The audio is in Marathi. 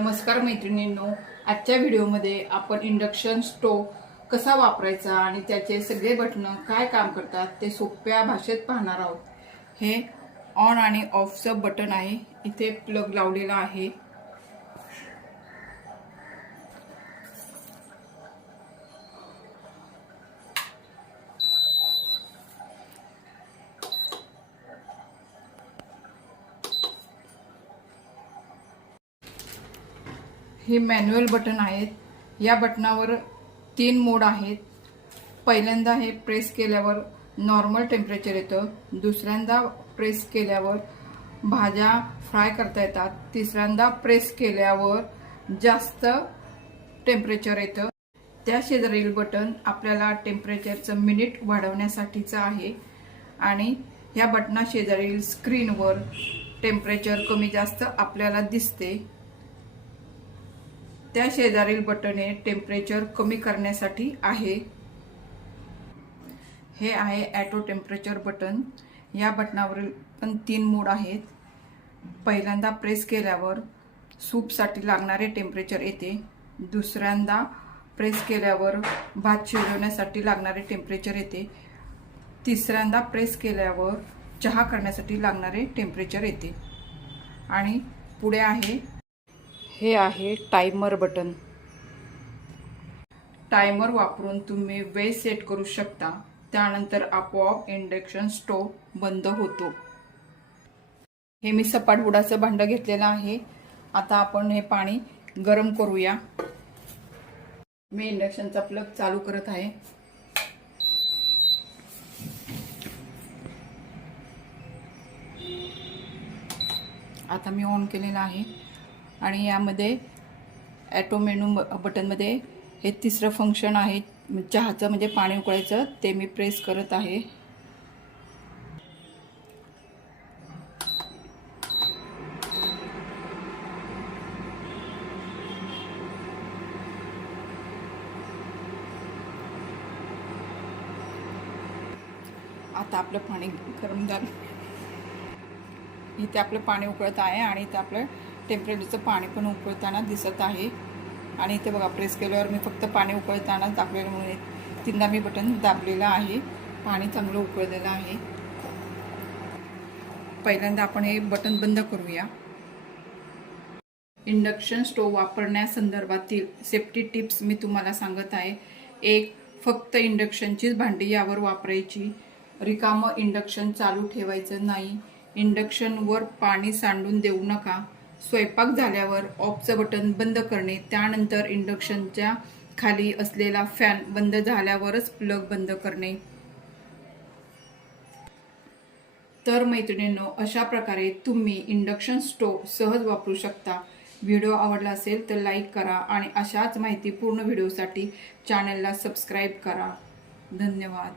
नमस्कार मैत्रिणींनो, आजच्या व्हिडिओमध्ये आपण इंडक्शन स्टोव कसा वापरायचा आणि त्याचे सगळे बटन काय काम करतात ते सोप्या भाषेत पाहणार आहोत। हे ऑन आणि ऑफचं बटन आहे। इथे प्लग लावलेला आहे। हे मॅन्युअल बटन आहेत। या बटनावर 3 मोड आहेत। पहिल्यांदा हे प्रेस केल्यावर नॉर्मल टेम्परेचर येतं, दुसऱ्यांदा प्रेस केल्यावर भाज्या फ्राय करता येतात, तिसऱ्यांदा प्रेस केल्यावर जास्त टेम्परेचर येतं। त्या शेजारील बटन आपल्याला टेम्परेचरचं मिनिट वाढवण्यासाठीचं आहे आणि ह्या बटना शेजारील स्क्रीनवर टेम्परेचर कमी जास्त आपल्याला दिसते। त्या शेजारील बटन हे टेम्परेचर कमी करण्यासाठी आहे। हे आहे ऑटो टेम्परेचर बटन। या बटनावरील पण 3 मोड आहेत। पहिल्यांदा प्रेस केल्यावर सूपसाठी लागणारे टेम्परेचर येते, दुसऱ्यांदा प्रेस केल्यावर भात शिजवण्यासाठी लागणारे टेम्परेचर येते, तिसऱ्यांदा प्रेस केल्यावर चहा करण्यासाठी लागणारे टेम्परेचर येते आणि पुढे आहे हे आहे टाइमर बटन। टाइमर वापरून तुम्ही वेळ सेट करू शकता, त्यानंतर आपोआप इंडक्शन स्टोव बंद होतो। हे मी सपाट बुडाचं भांडं घेतलेलं आहे। आता आपण हे पाणी गरम करूया। मी इंडक्शनचा प्लग चालू करत आहे। आता मी ऑन केलेला आहे आणि यामध्ये ऑटो मेनू बटनमध्ये हे तिसरं फंक्शन आहे चहाचं, म्हणजे पाणी उकळायचं, ते मी प्रेस करत आहे। आता आपलं पाणी गरम झालं। इथे आपलं पाणी उकळत आहे आणि इथे आपलं टेम्परेचरचं पाणी पण उकळताना दिसत आहे। आणि इथे बघा, प्रेस केल्यावर मी फक्त पाणी उकळताना दाबलेलं म्हणून 3दा मी बटन दाबलेलं आहे। पाणी चांगलं उकळलेलं आहे। पहिल्यांदा आपण हे बटन बंद करूया। इंडक्शन स्टोव वापरण्यासंदर्भातील सेफ्टी टिप्स मी तुम्हाला सांगत आहे। 1. फक्त इंडक्शनचीच भांडी यावर वापरायची। रिकामं इंडक्शन चालू ठेवायचं नाही। इंडक्शनवर पाणी सांडून देऊ नका। स्वयंपाक झाल्यावर ऑफचं बटन बंद करणे, त्यानंतर इंडक्शनच्या खाली असलेला फॅन बंद झाल्यावरच प्लग बंद करणे। तर मैत्रिणींनो, अशा प्रकारे तुम्ही इंडक्शन स्टोव सहज वापरू शकता। व्हिडिओ आवडला असेल तर लाईक करा आणि अशाच माहितीपूर्ण व्हिडिओसाठी चॅनलला सबस्क्राईब करा। धन्यवाद।